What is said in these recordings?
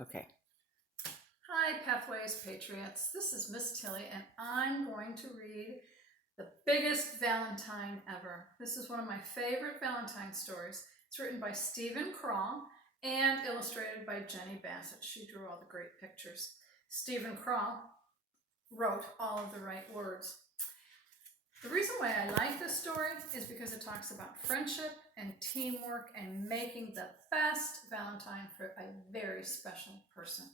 Okay. Hi, Pathways Patriots. This is Miss Tilly, and I'm going to read The Biggest Valentine Ever. This is one of my favorite Valentine stories. It's written by Stephen Kroll and illustrated by Jenny Bassett. She drew all the great pictures. Stephen Kroll wrote all of the right words. The reason why I like this story is because it talks about friendship and teamwork and making the best Valentine for a very special person.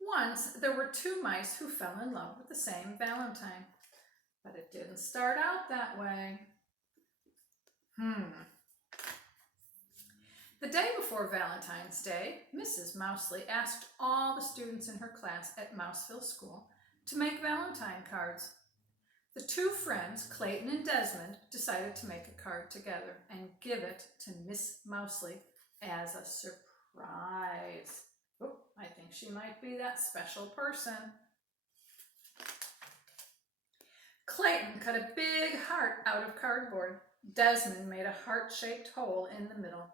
Once there were two mice who fell in love with the same Valentine, but it didn't start out that way. The day before Valentine's Day, Mrs. Mousley asked all the students in her class at Mouseville School to make Valentine cards. The two friends, Clayton and Desmond, decided to make a card together and give it to Miss Mousley as a surprise. Oh, I think she might be that special person. Clayton cut a big heart out of cardboard. Desmond made a heart-shaped hole in the middle.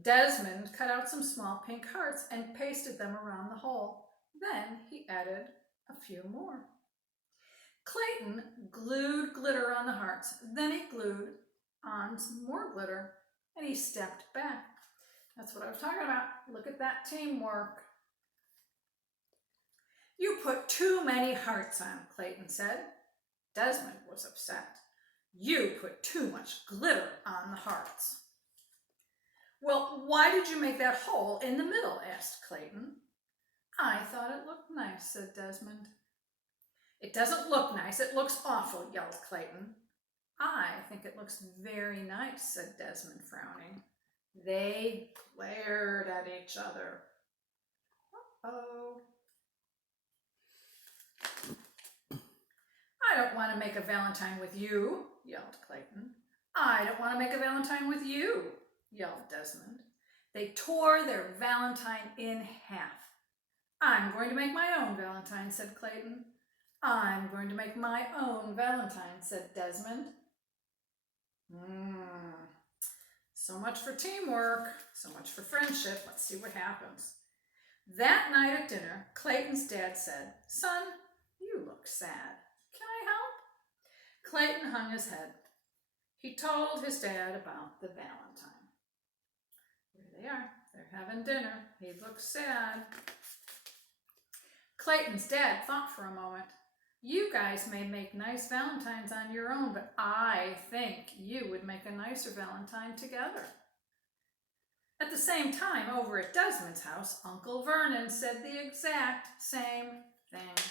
Desmond cut out some small pink hearts and pasted them around the hole. Then he added a few more. Clayton glued glitter on the hearts. Then he glued on some more glitter, and he stepped back. That's what I was talking about. Look at that teamwork. You put too many hearts on, Clayton said. Desmond was upset. You put too much glitter on the hearts. Well, why did you make that hole in the middle? Asked Clayton. I thought it looked nice, said Desmond. It doesn't look nice, it looks awful, yelled Clayton. I think it looks very nice, said Desmond, frowning. They glared at each other. Uh-oh. I don't want to make a Valentine with you, yelled Clayton. I don't want to make a Valentine with you, yelled Desmond. They tore their Valentine in half. I'm going to make my own Valentine, said Clayton. I'm going to make my own Valentine, said Desmond. So much for teamwork, so much for friendship. Let's see what happens. That night at dinner, Clayton's dad said, Son, you look sad. Can I help? Clayton hung his head. He told his dad about the Valentine. Here they are. They're having dinner. He looks sad. Clayton's dad thought for a moment. You guys may make nice Valentines on your own, but I think you would make a nicer Valentine together. At the same time, over at Desmond's house, Uncle Vernon said the exact same thing.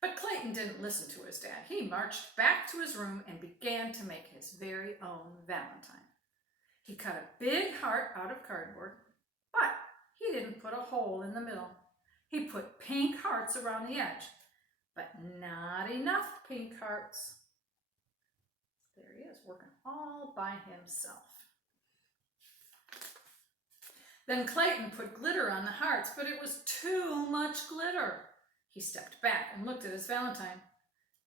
But Clayton didn't listen to his dad. He marched back to his room and began to make his very own Valentine. He cut a big heart out of cardboard, but he didn't put a hole in the middle. He put pink hearts around the edge, but not enough pink hearts. There he is, working all by himself. Then Clayton put glitter on the hearts, but it was too much glitter. He stepped back and looked at his Valentine.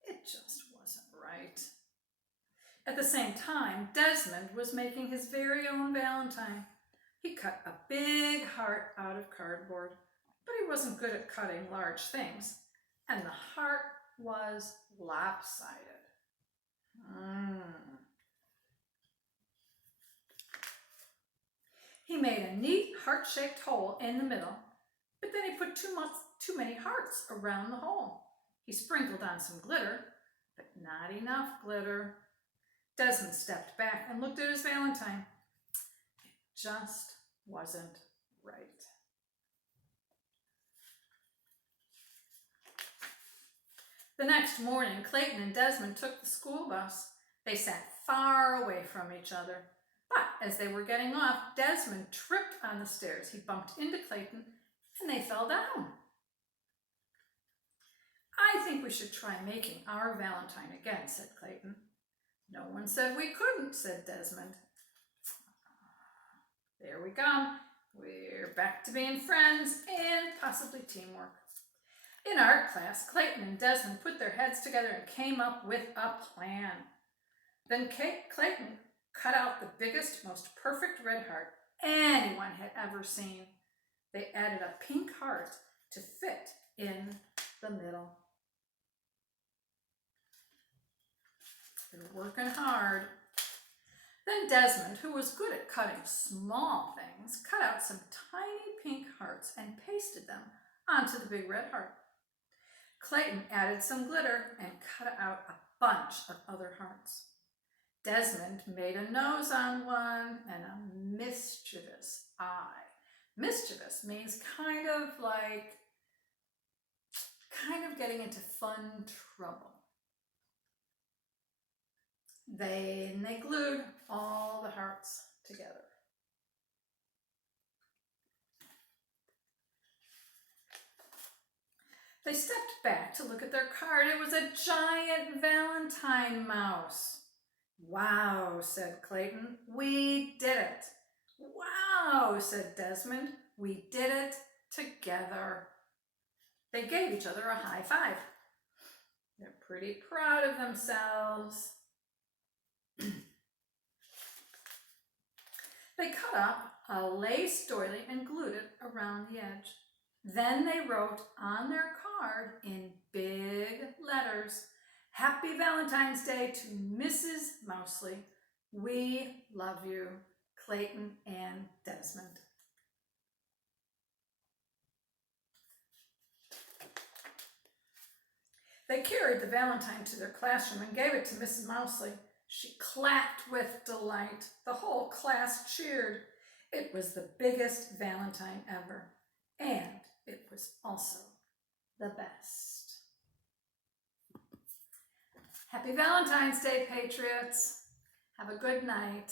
It just wasn't right. At the same time, Desmond was making his very own Valentine. He cut a big heart out of cardboard, but he wasn't good at cutting large things, and the heart was lopsided. He made a neat heart-shaped hole in the middle, but then he put too many hearts around the hole. He sprinkled on some glitter, but not enough glitter. Desmond stepped back and looked at his Valentine. It just wasn't right. The next morning, Clayton and Desmond took the school bus. They sat far away from each other. But as they were getting off, Desmond tripped on the stairs. He bumped into Clayton, and they fell down. I think we should try making our Valentine again, said Clayton. No one said we couldn't, said Desmond. There we go. We're back to being friends and possibly teamwork. In art class, Clayton and Desmond put their heads together and came up with a plan. Then Clayton cut out the biggest, most perfect red heart anyone had ever seen. They added a pink heart to fit in the middle. They're working hard. Then Desmond, who was good at cutting small things, cut out some tiny pink hearts and pasted them onto the big red heart. Clayton added some glitter and cut out a bunch of other hearts. Desmond made a nose on one and a mischievous eye. Mischievous means kind of getting into fun trouble. They glued all the hearts together. They stepped back to look at their card. It was a giant Valentine mouse. Wow, said Clayton, we did it. Wow, said Desmond, we did it together. They gave each other a high five. They're pretty proud of themselves. They cut up a lace doily and glued it around the edge. Then they wrote on their card in big letters, Happy Valentine's Day to Mrs. Mousley. We love you, Clayton and Desmond. They carried the Valentine to their classroom and gave it to Mrs. Mousley. She clapped with delight. The whole class cheered. It was the biggest Valentine ever, and it was also the best. Happy Valentine's Day, Patriots. Have a good night.